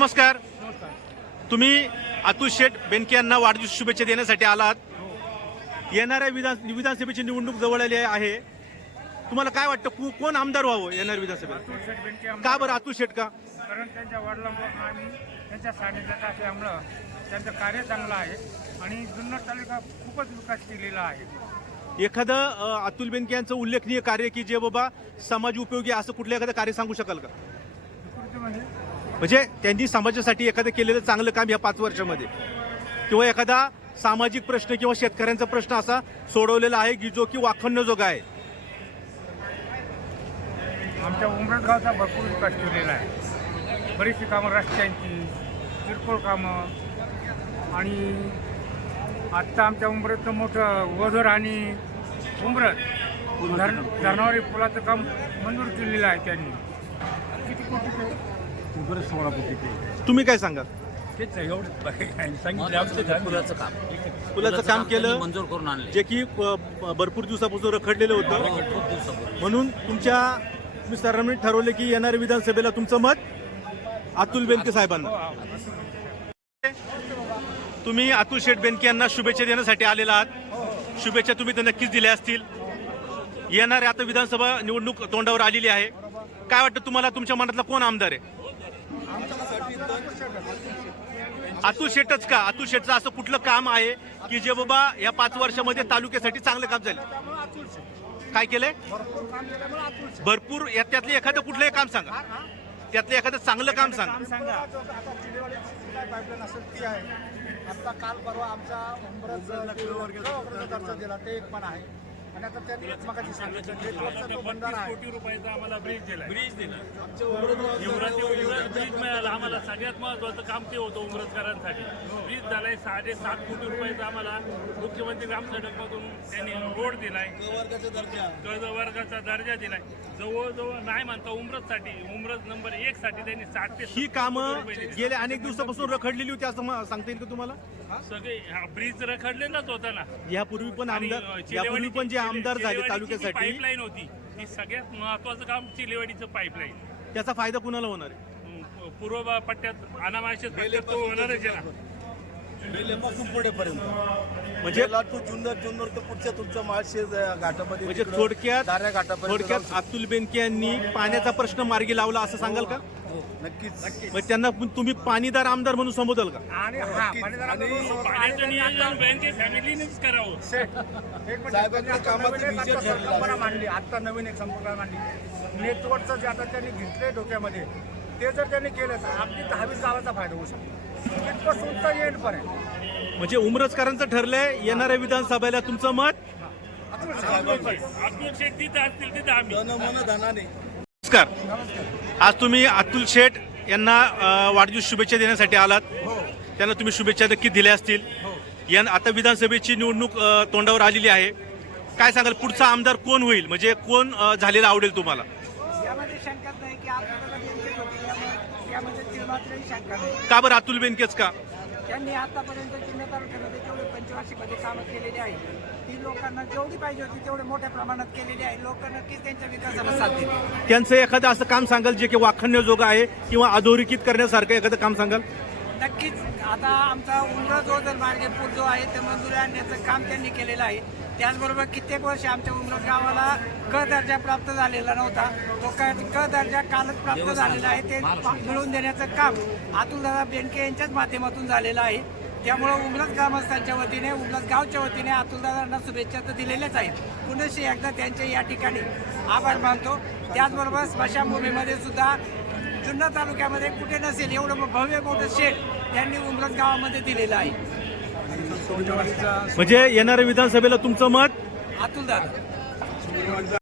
नमस्कार. तुम्ही अतुल शेठ बेनके यांना वाढदिवस शुभेच्छा देण्यासाठी आलात. येणाऱ्या विधान विधानसभेची निवडणूक जवळ आली आहे. तुम्हाला काय वाटतं को- कोण आमदार व्हावं येणाऱ्या विधानसभेत? का बरं अतुल शेठ का? कारण त्यांच्या वडिलांपासून आम्ही त्यांच्या सानिध्यात असल्यामुळं त्यांचं कार्य चांगलं आहे आणि जुन्नर तालुका खूपच विकास केलेला आहे. एखादं अतुल बेनके यांचं उल्लेखनीय कार्य की जे बाबा समाज उपयोगी असं कुठलं एखादं कार्य सांगू शकाल का? म्हणजे त्यांनी समाजासाठी एखादं केलेलं चांगलं काम या पाच वर्षामध्ये. किंवा एखादा सामाजिक प्रश्न किंवा शेतकऱ्यांचा प्रश्न असा सोडवलेला आहे की जो की वाखण्यजोगा आहे आमच्या उमरत गावचा भरपूर विकास केलेला आहे. बरीचशी कामं रस्त्यांची किरकोळ कामं. आणि आत्ता आमच्या उमरतचं मोठं वझर आणि उमरत धरण धरणावरी पुलाचं काम मंजूर केलेलं आहे त्यांनी. किती कोटी बरेच तुम्ही काय सांगाल? तेच आहे, एवढं सांगितलं आमचं पुलाचं काम. पुलाचं काम केलं त्यांनी मंजूर करून आणले. जे की भरपूर दिवसापासून रखडलेलं हो, होतं खूप दिवसापूर्वी म्हणून तुमच्या तुम्ही सरांनी ठरवले की येणाऱ्या विधानसभेला तुमचं मत अतुल बेनके साहेबांना. तुम्ही अतुल शेठ बेनके यांना शुभेच्छा देण्यासाठी आलेला आहात. शुभेच्छा तुम्ही तर नक्कीच दिल्या असतील. येणाऱ्या आता विधानसभा निवडणूक तोंडावर आलेली आहे. काय वाटतं तुम्हाला? तुमच्या मनातला कोण आमदार आहे? अतुल शेठच का? अतुल शेठचं असं कुठलं काम आहे की जे बाबा या पाच वर्षामध्ये तालुक्यासाठी चांगलं काम झालं? काय केलंय? भरपूर या- त्यातलं एखादं कुठलंही काम सांगा. त्यातलं एखादं चांगलं काम सांगा. पाईपलाईन असेल ती आहे. आता काल परवा आमचा दिला ते एक पण आहे. आणि आता त्यांनी मगाशी सांगितलं नेटवर्कचा जो बंधारा आहे. कोटी रुपयाचा आम्हाला ब्रिज दिला. ब्रिज दिला युवराज युवराज ब्रिज मिळाला. आम्हाला सगळ्यात महत्वाचं काम ते होतं उमरजकरांसाठी. ब्रिज झालाय साडेसात कोटी रुपयाचा आम्हाला. मुख्यमंत्री ग्राम सडकमधून त्यांनी रोड दिलाय. कर्ज वर्गाचा दर्जा दिलाय. जवळजवळ नाही म्हणता उमरजसाठी. उमरज नंबर एक साठी त्यांनी साठ ते ही 70 कामं. गेल्या अनेक दिवसापासून रखडलेली होती असं सांगता येईल का तुम्हाला? सगळे हा ब्रिज रखडलेलाच होता ना यापूर्वी पण आणि, आमदार अ, यापूर्वी पण जे आमदार झाले चिलेवाडीची जी तालुक्यासाठी पाईपलाईन होती ती सगळ्यात महत्वाचं काम चिलेवाडीचं पाईपलाईन त्याचा फायदा कुणाला होणार आहे? पूर्व पट्ट्यात अनामाशेत पट्ट्यात तो होणारच आहे ना. बेलेपासून पुढेपर्यंत. म्हणजे टू जुन्नर जुन्नर तर पुढच्या तुमच्या माळशे घाटामध्ये म्हणजे तिकडं थोडक्यात दाऱ्या घाटापर्यंत थोडक्यात जाऊ अतुल बेनके यांनी पाण्याचा प्रश्न मार्गी लावला असं सांगाल का? शकतो. नक्कीच. मग त्यांना तुम्ही पाणीदार आमदार म्हणून संबोधाल का? आणि हा पाण्याचं नियोजन आता- बँके फॅमिलीनेच करावं. शेठ, एक मिनिट. साहेबांच्या त्यांनी आता कामाचं नवीन एक ठरलेलं संकल्पना आहे. मांडली. आता नवीन एक संकल्पना मांडली. नेटवर्कचं जे आता त्यांनी घेतलंय डोक्यामध्ये ते जर त्यांनी केलं तर आपली दहावीस गावाचा फायदा होऊ शकतो. इथपासून तर येईपर्यंत म्हणजे उमरजकरांचं ठरलंय येणाऱ्या विधानसभेला तुमचं मत? नमस्कार. आज तुम्ही अतुल शेठ यांना वाढदिवस शुभेच्छा देण्यासाठी आलात. त्यांना तुम्ही शुभेच्छा नक्कीच दिल्या असतील. या आता विधानसभेची निवडणूक तोंडावर आलेली आहे. काय सांगाल पुढचा आमदार कोण होईल? म्हणजे कोण झालेला आवडेल तुम्हाला? यामध्ये तिळमात्रही शंका नाही का बरं अतुल बेनकेच का? त्यांनी आतापर्यंत जिल्हा तालुक्यामध्ये जेवढे पंचवार्षिकमध्ये कामं केलेली आहे ती लोकांना जेवढी पाहिजे होती तेवढे मोठ्या प्रमाणात केलेली आहे लोक नक्कीच त्यांच्या विकासाला साथ देतील. त्यांचं एखादं असं काम सांगाल जे की वाखण्यजोगं आहे किंवा अधोरेखित करण्यासारखं एखादं काम सांगाल? नक्कीच आता आमचा उमरा जो जर मार्गे पूल जो आहे ते मंजुरी आणण्याचं काम त्यांनी केलेलं आहे. त्याचबरोबर कित्येक वर्ष आमच्या उमरस गावाला क दर्जा प्राप्त झालेला नव्हता. तो क क दर्जा कालच प्राप्त झालेला आहे. ते मिळवून देण्याचं काम अतुलदादा बेनके यांच्याच माध्यमातून झालेलं आहे. त्यामुळं उमरस ग्रामस्थांच्या वतीने उमरस गावच्या वतीने अतुलदादांना शुभेच्छा तर दिलेल्याच आहेत. पुनश्च एकदा त्यांचे या ठिकाणी आभार मानतो. त्याचबरोबर स्मशानभूमीमध्ये सुद्धा जुन्नर तालुक्यामध्ये कुठे नसेल एवढं भव्य मोठं शेड त्यांनी उमरस गावामध्ये दिलेलं आहे. म्हणजे येणाऱ्या विधानसभेला तुमचं मत? अतुल दादा.